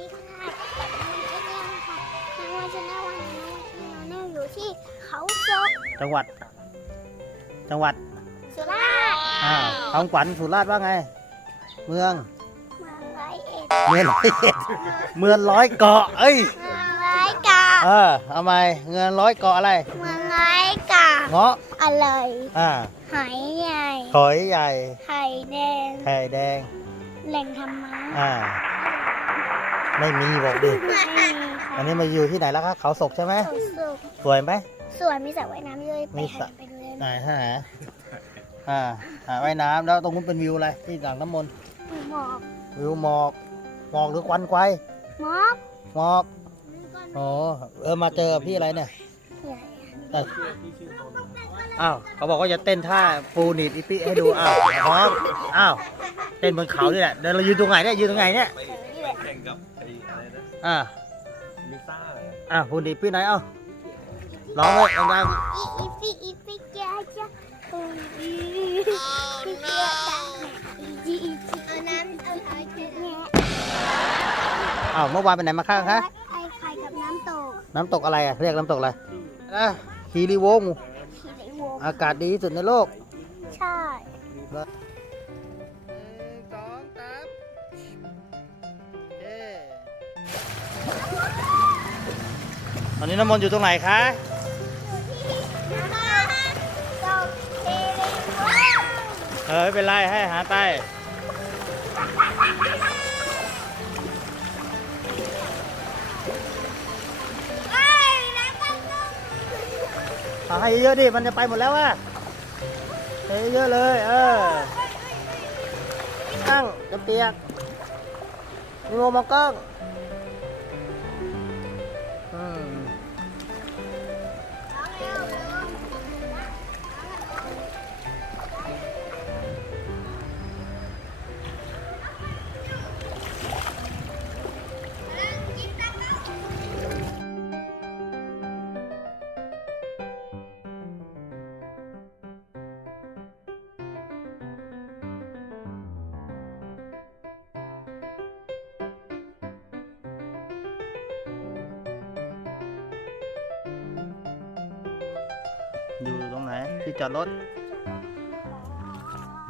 ดีค่ะกับน้องเอ็กซ์นะคะในวันชนะวันนี้น้องเอ็กซ์อยู่ที่เขาศกจังหวัด จังหวัดสุราษฎร์อ้าวคำขวัญสุราษฎร์ว่าไง เมือง เมืองร้อยเอ็ดเมืองร้อยเอ็ดเมืองร้อยเกาะ เอ้ย เมืองร้อยกาเออเอาไหมเงินร้อยเกาะอะไร เมืองร้อยกาเงาะอะไรอ่าหอยใหญ่หอยใหญ่ไข่แดงไข่แดง แหล่งธรรมะอ่า ไม่มีบอกดิ ไม่มีค่ะอันนี้มาอยู่ที่ไหนแล้วครับเขาศกใช่ไหมเขาศกสวยไหม สวนมีสระว่ายน้ำด้วยไปมีสหาระ ไปดูเลยไหนท่าไหนอ่าหาว่ายน้ำแล้วตรงนู้นเป็นวิวอะไรที่หลังน้ำมนต์หมอกวิวหมอกหมอกหรือควันไฟหมอกหมอกโอ้เออมาเจอพี่อะไรเนี่ยใหญ่เอ้ยอ้าวเขาบอกว่าจะเต้นท่าปูหนีบอิปิให้ดูอ้าวพร้อมอ้าวเต้นบนเขานี่แหละเดี๋ยวเรายืนตรงไหนเนี่ยยืนตรงไหนเนี่ยนี่แหละแข่งกับไอ้อะไรนะอ่าลิซ่าอะไรอะอ่าปูหนีบพี่ไหนเอ้าร้องเลยดังอีอีฟิอีฟิจ้าจ้าอืออีฟิจ้าจ้าอีจีอีจีเอาน้ำเอาไอ้เจ๊เนี่ยๆอ้าวเมื่อวานไปไหนมาข้างคะไอ้ไข่กับน้ำตก น้ำตกอะไรอะเรียกน้ำตกอะไรนะคีรีวงศ์ขีดไอ้วงอากาศดีที่สุดในโลก ใช่ ตอนนี้น้ำมนต์อยู่ตรงไหนคะเทเลวงเออไม่เป็นไรให้อาหารไปเอ้ยน้ำกันตุ้งเอาให้เยอะดิ มันจะไปหมดแล้วอะให้เยอะเลย เออตั้งจะเปียกมีโมมองกล้อง อยู่ตรงไหน ที่จอดรถ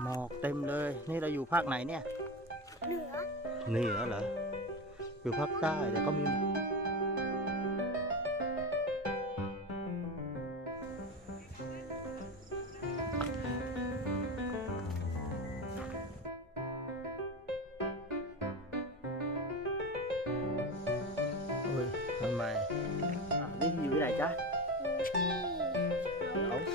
หมอกเต็มเลย นี่เราอยู่ภาคไหนเนี่ย เหนือ เหนือเหรอ อยู่ภาคใต้แต่ก็มี โอ้ยทำไมอะนี่อยู่ที่ไหนจ๊ะเขา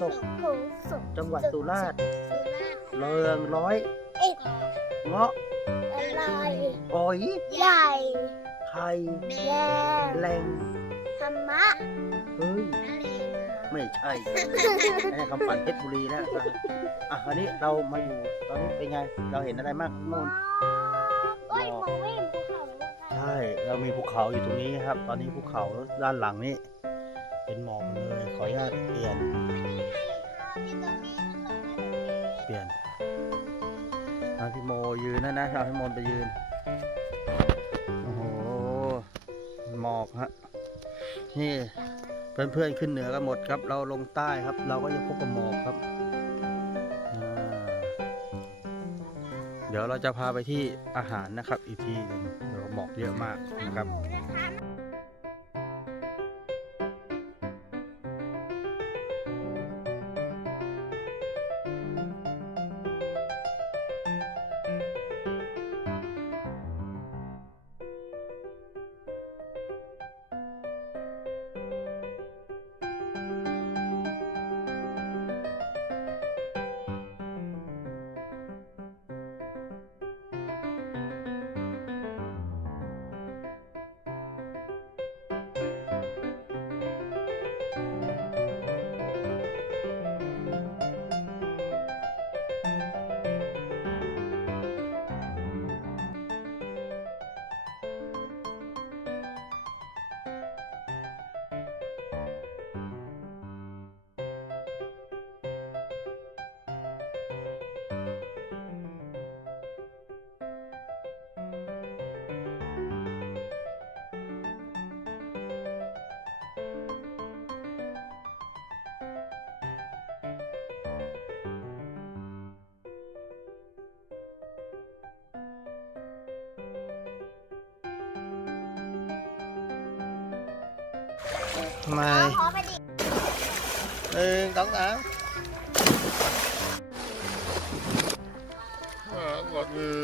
ศกเขาศกจังหวัดสุราษฎร์สุราษฎร์เรืองร้อย เอ็ดเงาะอะไรหอยใหญ่ไข่แดงแรงธรรมะเฮ้ย ไม่ใช่อันนี้คำฝันเพชรบุรีนะอะอันนี้เรามาอยู่ตอนนี้เป็นไง เราเห็นอะไรมากนู่น โอ้ยมองไม่เห็นภูเขาเลยใช่ เรามีภูเขาอยู่ตรงนี้ครับ ตอนนี้ภูเขาด้านหลังนี่ เป็นหมอกเลย ขออนุญาตเปลี่ยน เปลี่ยนเอาพี่โมยืนนะนะเอาให้มนไปยืน โอ้โห หมอกฮะ นี่เพื่อนๆขึ้นเหนือกันหมดครับ เราลงใต้ครับ เราก็จะพบกับหมอกครับ เดี๋ยวเราจะพาไปที่อาหารนะครับ อีกทีหนึงเดี๋ยวหมอกเยอะมากนะครับ ไมขอไปดิหนึ่งสองสามกดมือ